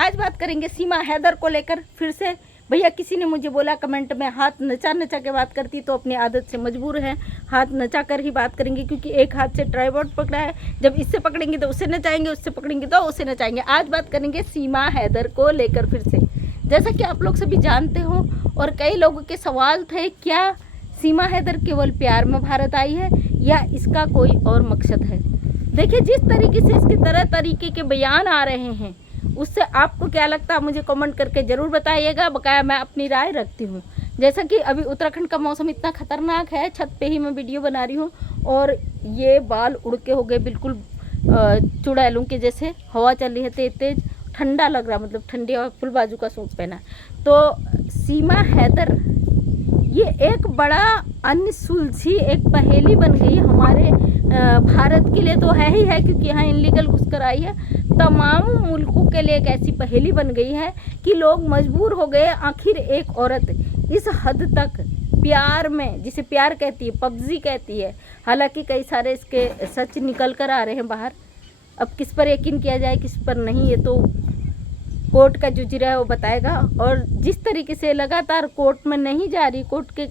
आज बात करेंगे सीमा हैदर को लेकर फिर से। भैया किसी ने मुझे बोला कमेंट में हाथ नचा नचा के बात करती, तो अपनी आदत से मजबूर है, हाथ नचा कर ही बात करेंगे, क्योंकि एक हाथ से ट्राइपॉड पकड़ा है। जब इससे पकड़ेंगे तो उससे नचाएंगे, उससे पकड़ेंगे तो उससे नचाएंगे। आज बात करेंगे सीमा हैदर को लेकर फिर से। जैसा कि आप लोग सभी जानते हो और कई लोगों के सवाल थे, क्या सीमा हैदर केवल प्यार में भारत आई है या इसका कोई और मकसद है। देखिए, जिस तरीके से इसके तरह तरीके के बयान आ रहे हैं, उससे आपको क्या लगता है मुझे कमेंट करके ज़रूर बताइएगा। बकाया मैं अपनी राय रखती हूँ। जैसा कि अभी उत्तराखंड का मौसम इतना ख़तरनाक है, छत पे ही मैं वीडियो बना रही हूँ और ये बाल उड़ के हो गए बिल्कुल चुड़ैलों के जैसे। हवा चल रही है तेज तेज, ठंडा लग रहा, मतलब ठंडी हवा, फुल बाजू का सूट पहना। तो सीमा हैदर ये एक बड़ा अनसुलझी एक पहेली बन गई हमारे भारत के लिए, तो है ही है क्योंकि यहाँ इनलीगल घुसकर आई है। तमाम मुल्कों के लिए एक ऐसी पहेली बन गई है कि लोग मजबूर हो गए। आखिर एक औरत इस हद तक प्यार में, जिसे प्यार कहती है, पबजी कहती है, हालांकि कई सारे इसके सच निकल कर आ रहे हैं बाहर। अब किस पर यकीन किया जाए किस पर नहीं, ये तो कोर्ट का जो जिरा है वो बताएगा। और जिस तरीके से लगातार कोर्ट में नहीं जा रही, कोर्ट के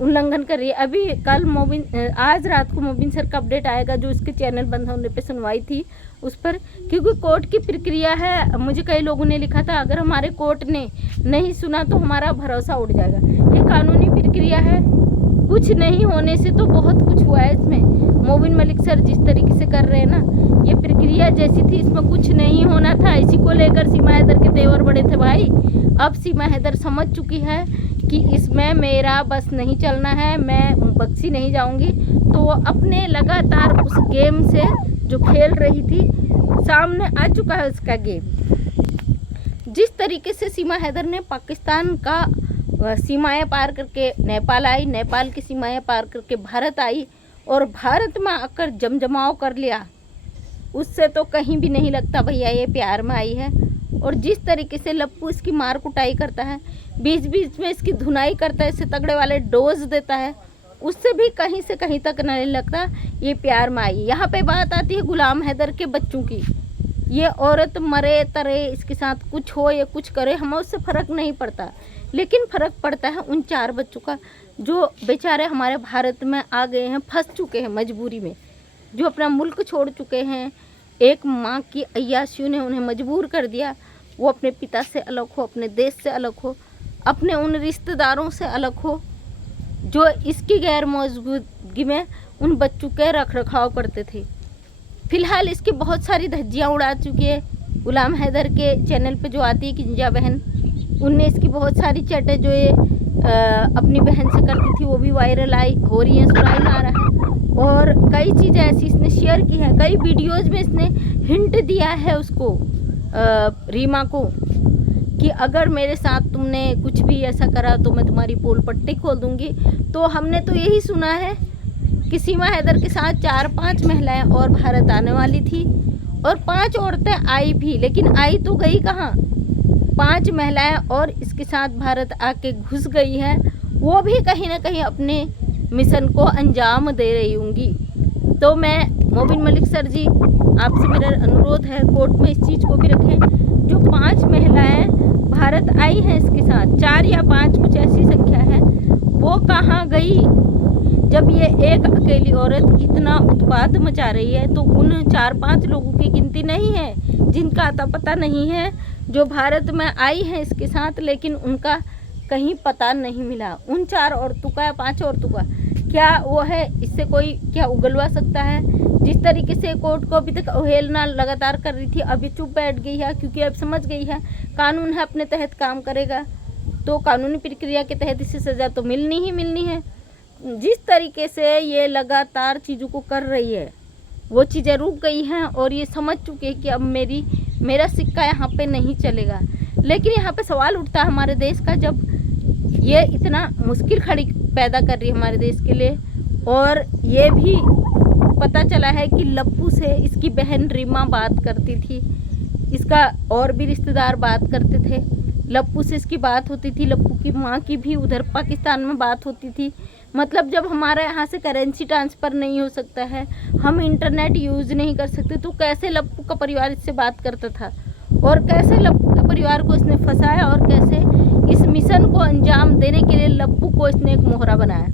उल्लंघन कर रही है। अभी कल आज रात को मोबिन सर का अपडेट आएगा, जो इसके चैनल बंद होने पे सुनवाई थी उस पर, क्योंकि कोर्ट की प्रक्रिया है। मुझे कई लोगों ने लिखा था अगर हमारे कोर्ट ने नहीं सुना तो हमारा भरोसा उड़ जाएगा। ये कानूनी प्रक्रिया है, कुछ नहीं होने से तो बहुत कुछ हुआ है इसमें। मोबिन मलिक सर जिस तरीके से कर रहे हैं ना, ये प्रक्रिया जैसी थी, इसमें कुछ नहीं होना था। इसी को लेकर सीमा हैदर के तेवर बड़े थे भाई। अब सीमा हैदर समझ चुकी है कि इसमें मेरा बस नहीं चलना है, मैं बख्शी नहीं जाऊंगी। तो वो अपने लगातार उस गेम से जो खेल रही थी, सामने आ चुका है उसका गेम। जिस तरीके से सीमा हैदर ने पाकिस्तान का सीमाएं पार करके नेपाल आई, नेपाल की सीमाएं पार करके भारत आई और भारत में आकर जमजमाव कर लिया, उससे तो कहीं भी नहीं लगता भैया ये प्यार में आई है। और जिस तरीके से लप्पू इसकी मार कुटाई करता है, बीच बीच में इसकी धुनाई करता है, इससे तगड़े वाले डोज देता है, उससे भी कहीं से कहीं तक नहीं लगता ये प्यार में आई। यहाँ पे बात आती है गुलाम हैदर के बच्चों की। ये औरत मरे तरे, इसके साथ कुछ हो या कुछ करे, हमें उससे फ़र्क नहीं पड़ता, लेकिन फ़र्क पड़ता है उन 4 बच्चों का जो बेचारे हमारे भारत में आ गए हैं, फंस चुके हैं मजबूरी में, जो अपना मुल्क छोड़ चुके हैं। एक माँ की अय्याशियों ने उन्हें मजबूर कर दिया, वो अपने पिता से अलग हो, अपने देश से अलग हो, अपने उन रिश्तेदारों से अलग हो जो इसकी गैर मौजूदगी में उन बच्चों के रख रखाव करते थे। फ़िलहाल इसकी बहुत सारी धज्जियाँ उड़ा चुकी है। गुलाम हैदर के चैनल पे जो आती है किंजा बहन, उनने इसकी बहुत सारी चैटें जो ये अपनी बहन से करती थी वो भी वायरल हो रही हैं, सुनाई में आ रहा है। और कई चीज़ें ऐसी इसने शेयर की हैं, कई वीडियोज़ में इसने हिंट दिया है उसको, रीमा को, कि अगर मेरे साथ तुमने कुछ भी ऐसा करा तो मैं तुम्हारी पोल पट्टी खोल दूंगी। तो हमने तो यही सुना है कि सीमा हैदर के साथ 4-5 महिलाएं और भारत आने वाली थी और 5 औरतें आई भी, लेकिन आई तो गई कहाँ। 5 महिलाएं और इसके साथ भारत आके घुस गई है, वो भी कहीं ना कहीं अपने मिशन को अंजाम दे रही होंगी। तो मैं मोबिन मलिक सर जी, आपसे मेरा अनुरोध है, कोर्ट में इस चीज़ को भी रखें। जो 5 महिलाएं भारत आई हैं इसके साथ, 4 या 5 कुछ ऐसी संख्या है, वो कहाँ गई। जब ये एक अकेली औरत इतना उत्पाद मचा रही है, तो उन 4-5 लोगों की गिनती नहीं है जिनका अता पता नहीं है, जो भारत में आई हैं इसके साथ, लेकिन उनका कहीं पता नहीं मिला। उन 4 औरतों का या 5 औरतों का क्या वो है, इससे कोई क्या उगलवा सकता है। जिस तरीके से कोर्ट को अभी तक अवहेलना लगातार कर रही थी, अभी चुप बैठ गई है, क्योंकि अब समझ गई है कानून है, अपने तहत काम करेगा, तो कानूनी प्रक्रिया के तहत इसे सज़ा तो मिलनी ही मिलनी है। जिस तरीके से ये लगातार चीज़ों को कर रही है, वो चीज़ें रुक गई हैं और ये समझ चुके हैं कि अब मेरा सिक्का यहाँ पे नहीं चलेगा। लेकिन यहाँ पे सवाल उठता है हमारे देश का, जब ये इतना मुश्किल खड़ी पैदा कर रही है हमारे देश के लिए, और ये भी पता चला है कि लप्पू से इसकी बहन रीमा बात करती थी, इसका और भी रिश्तेदार बात करते थे, लप्पू से इसकी बात होती थी, लप्पू की माँ की भी उधर पाकिस्तान में बात होती थी। मतलब जब हमारे यहाँ से करेंसी ट्रांसफ़र नहीं हो सकता है, हम इंटरनेट यूज़ नहीं कर सकते, तो कैसे लप्पू का परिवार इससे बात करता था। और कैसे लप्पू के परिवार को इसने फंसाया और कैसे इस मिशन को अंजाम देने के लिए लप्पू को इसने एक मोहरा बनाया।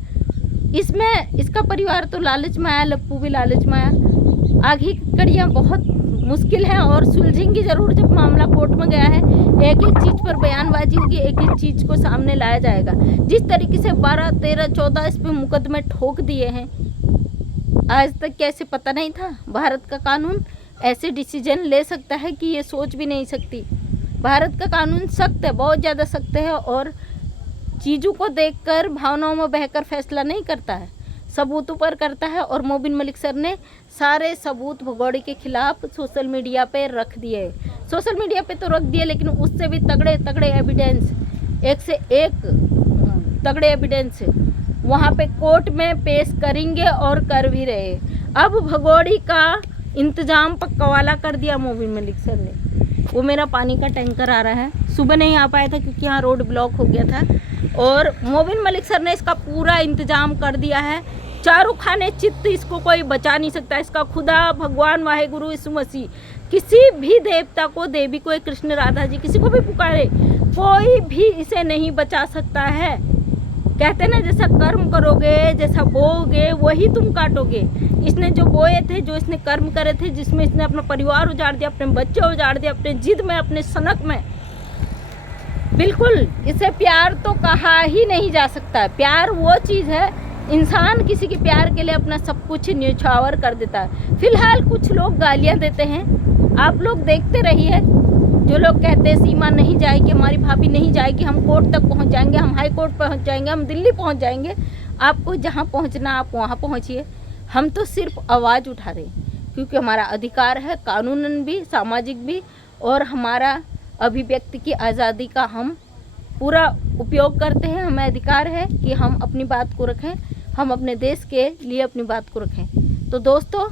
इसमें इसका परिवार तो लालच में आया, लप्पू भी लालच में आया। आगे की कड़ियाँ बहुत मुश्किल हैं और सुलझेंगी ज़रूर जब मामला कोर्ट में गया है। एक एक चीज़ पर बयानबाजी होगी, एक एक चीज़ को सामने लाया जाएगा। जिस तरीके से 12, 13, 14 इस पर मुकदमे ठोक दिए हैं, आज तक कैसे पता नहीं था। भारत का कानून ऐसे डिसीजन ले सकता है कि ये सोच भी नहीं सकती। भारत का कानून सख्त है, बहुत ज़्यादा सख्त है और चीज़ों को देखकर भावनाओं में बहकर फैसला नहीं करता है, सबूतों पर करता है। और मोबिन मलिक सर ने सारे सबूत भगोड़े के खिलाफ सोशल मीडिया पे रख दिए। सोशल मीडिया पे तो रख दिए, लेकिन उससे भी तगड़े तगड़े एविडेंस, एक से एक तगड़े एविडेंस वहाँ पे कोर्ट में पेश करेंगे और कर भी रहे। अब भगोड़ी का इंतज़ाम पक्का वाला कर दिया मोबिन मलिक सर ने। वो मेरा पानी का टैंकर आ रहा है, सुबह नहीं आ पाया था क्योंकि यहाँ रोड ब्लॉक हो गया था, और मोबिन मलिक सर ने इसका पूरा इंतज़ाम कर दिया है। चारों खाने चित्त, इसको कोई बचा नहीं सकता। इसका खुदा भगवान वाहेगुरु यीशु मसीह किसी भी देवता को, देवी को, कृष्ण राधा जी किसी को भी पुकारे, कोई भी इसे नहीं बचा सकता है। कहते ना, जैसा कर्म करोगे, जैसा बोओगे वही तुम काटोगे। इसने जो बोए थे, जो इसने कर्म करे थे, जिसमें इसने अपना परिवार उजाड़ दिया, अपने बच्चे उजाड़ दिए, अपने जिद में, अपने सनक में, बिल्कुल इसे प्यार तो कहा ही नहीं जा सकता। प्यार वो चीज़ है, इंसान किसी के प्यार के लिए अपना सब कुछ न्यौछावर कर देता है। फिलहाल कुछ लोग गालियाँ देते हैं, आप लोग देखते रहिए। जो लोग कहते हैं सीमा नहीं जाएगी, हमारी भाभी नहीं जाएगी, हम कोर्ट तक पहुंच जाएंगे, हम हाई कोर्ट पहुंच जाएंगे, हम दिल्ली पहुंच जाएंगे। आपको जहां पहुंचना आप वहां पहुंचिए। हम तो सिर्फ आवाज़ उठा रहे हैं क्योंकि हमारा अधिकार है, कानूनन भी, सामाजिक भी, और हमारा अभिव्यक्ति की आज़ादी का हम पूरा उपयोग करते हैं। हमें अधिकार है कि हम अपनी बात को रखें, हम अपने देश के लिए अपनी बात को रखें। तो दोस्तों,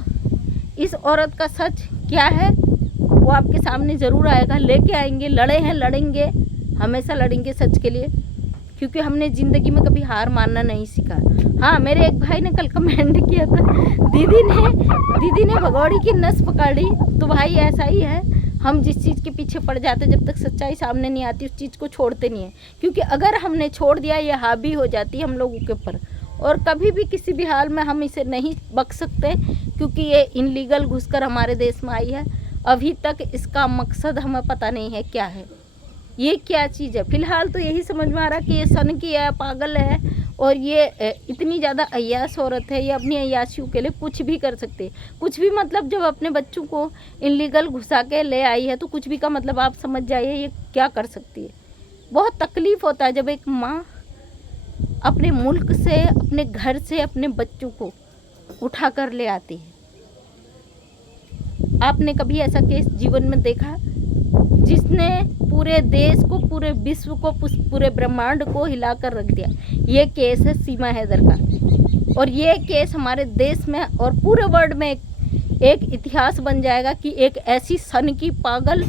इस औरत का सच क्या है वो आपके सामने ज़रूर आएगा, लेके आएंगे। लड़े हैं, लड़ेंगे, हमेशा लड़ेंगे सच के लिए, क्योंकि हमने ज़िंदगी में कभी हार मानना नहीं सीखा। हाँ, मेरे एक भाई ने कल कमेंट किया था, दीदी ने भगोड़ी की नस पकड़ी। तो भाई ऐसा ही है, हम जिस चीज़ के पीछे पड़ जाते, जब तक सच्चाई सामने नहीं आती उस चीज़ को छोड़ते नहीं है, क्योंकि अगर हमने छोड़ दिया ये हावी हो जाती है हम लोगों के ऊपर, और कभी भी किसी भी हाल में हम इसे नहीं बख्श सकते, क्योंकि ये इनलीगल घुसकर हमारे देश में आई है। अभी तक इसका मकसद हमें पता नहीं है क्या है, ये क्या चीज़ है। फ़िलहाल तो यही समझ में आ रहा कि ये सन की है, पागल है, और ये इतनी ज़्यादा अय्याश औरत है, ये अपनी अय्याशियों के लिए कुछ भी कर सकती है। कुछ भी मतलब, जब अपने बच्चों को इनलीगल घुसा के ले आई है तो कुछ भी का मतलब आप समझ जाइए ये क्या कर सकती है। बहुत तकलीफ़ होता है जब एक माँ अपने मुल्क से, अपने घर से अपने बच्चों को उठा कर ले आती है। आपने कभी ऐसा केस जीवन में देखा जिसने पूरे देश को, पूरे विश्व को, पूरे ब्रह्मांड को हिलाकर रख दिया? ये केस है सीमा हैदर का, और ये केस हमारे देश में और पूरे वर्ल्ड में एक इतिहास बन जाएगा कि एक ऐसी सन की पागल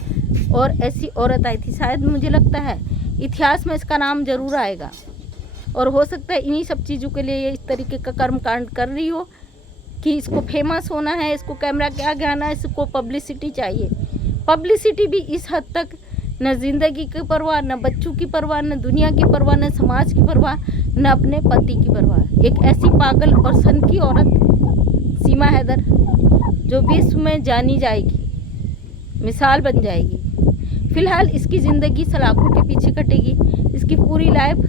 और ऐसी औरत आई थी। शायद मुझे लगता है इतिहास में इसका नाम ज़रूर आएगा, और हो सकता है इन्हीं सब चीज़ों के लिए ये इस तरीके का कर्म कांड कर रही हो कि इसको फेमस होना है, इसको कैमरा के आगे आना है, इसको पब्लिसिटी चाहिए। पब्लिसिटी भी इस हद तक, न ज़िंदगी की परवाह, न बच्चों की परवाह, न दुनिया की परवाह, न समाज की परवाह, न अपने पति की परवाह। एक ऐसी पागल और सन की औरत सीमा हैदर, जो विश्व में जानी जाएगी, मिसाल बन जाएगी। फ़िलहाल इसकी ज़िंदगी सलाखों के पीछे कटेगी, इसकी पूरी लाइफ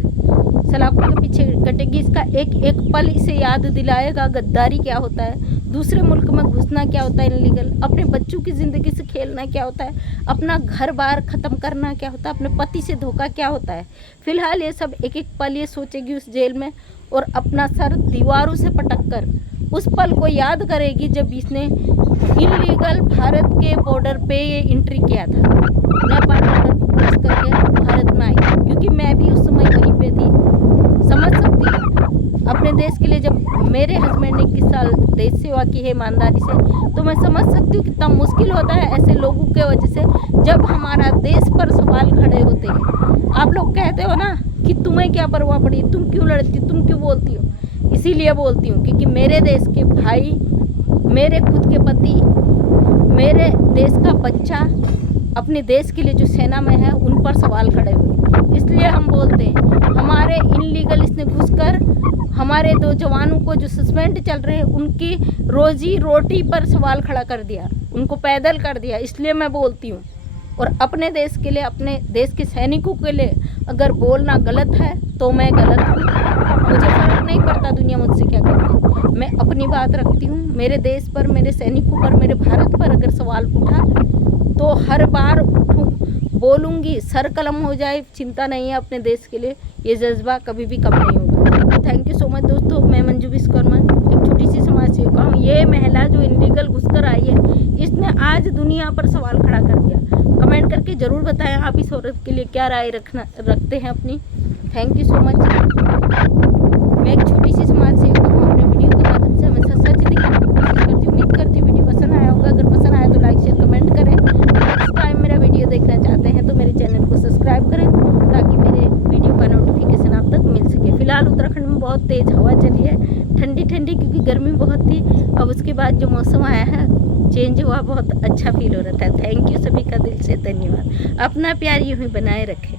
सलाखों के पीछे कटेगी। इसका एक एक पल इसे याद दिलाएगा गद्दारी क्या होता है, दूसरे मुल्क में घुसना क्या होता है इनलीगल, अपने बच्चों की ज़िंदगी से खेलना क्या होता है, अपना घर बार ख़त्म करना क्या होता है, अपने पति से धोखा क्या होता है। फ़िलहाल ये सब एक एक पल ये सोचेगी उस जेल में, और अपना सर दीवारों से पटक कर उस पल को याद करेगी जब इसने इनलीगल भारत के बॉर्डर पे ये एंट्री किया था, नेपाल बॉर्डर को क्रॉस करके भारत में आई। क्योंकि मैं भी उस समय वहीं पे थी, समझ सकती हूँ। अपने देश के लिए जब मेरे हस्बैंड ने 21 साल देश सेवा की है ईमानदारी से, तो मैं समझ सकती हूँ कितना मुश्किल होता है ऐसे लोगों के वजह से, जब हमारा देश पर सवाल खड़े होते हैं। आप लोग कहते हो ना कि तुम्हें क्या परवाह पड़ी, तुम क्यों लड़ती हो, तुम क्यों बोलती हो। इसीलिए बोलती हूँ क्योंकि मेरे देश के भाई, मेरे खुद के पति, मेरे देश का बच्चा अपने देश के लिए जो सेना में है उन पर सवाल खड़े हुए। इसलिए हम बोलते हैं हमारे इनलीगल इसने घुसकर हमारे 2 जवानों को जो सस्पेंड चल रहे हैं उनकी रोजी रोटी पर सवाल खड़ा कर दिया, उनको पैदल कर दिया। इसलिए मैं बोलती हूँ, और अपने देश के लिए, अपने देश के सैनिकों के लिए अगर बोलना गलत है तो मैं गलत हूँ। मुझे फ़र्क नहीं पड़ता दुनिया मुझसे क्या कहती है, मैं अपनी बात रखती हूँ। मेरे देश पर, मेरे सैनिकों पर, मेरे भारत पर अगर सवाल उठा तो हर बार उठूँ, बोलूँगी, सर कलम हो जाए, चिंता नहीं है। अपने देश के लिए ये जज्बा कभी भी कम नहीं होगा। थैंक यू सो मच दोस्तों। मैं मंजू विश्वकर्मा, एक छोटी सी समाज सेविका हूँ। ये महिला जो इनलीगल घुसकर आई है, इसने आज दुनिया पर सवाल खड़ा कर दिया। कमेंट करके ज़रूर बताएं आप इस औरत के लिए क्या राय रखते हैं अपनी। Thank you so much. मैं एक छोटी सी समाज सेविका हूँ, अपने वीडियो के माध्यम से हमेशा सच दिखाने की कोशिश करती हूँ। उम्मीद करती हूँ वीडियो पसंद आया होगा। अगर पसंद आया तो लाइक शेयर कमेंट करें। नेक्स्ट टाइम मेरा वीडियो देखना चाहते हैं तो मेरे चैनल को सब्सक्राइब करें ताकि मेरे वीडियो का नोटिफिकेशन आप तक मिल सके। फिलहाल उत्तराखंड में बहुत तेज़ हवा चली है, ठंडी ठंडी, क्योंकि गर्मी बहुत थी। अब उसके बाद जो मौसम आया है चेंज हुआ, बहुत अच्छा फील हो रहा था। थैंक यू सभी का दिल से धन्यवाद। अपना प्यार यूँ ही बनाए रखें।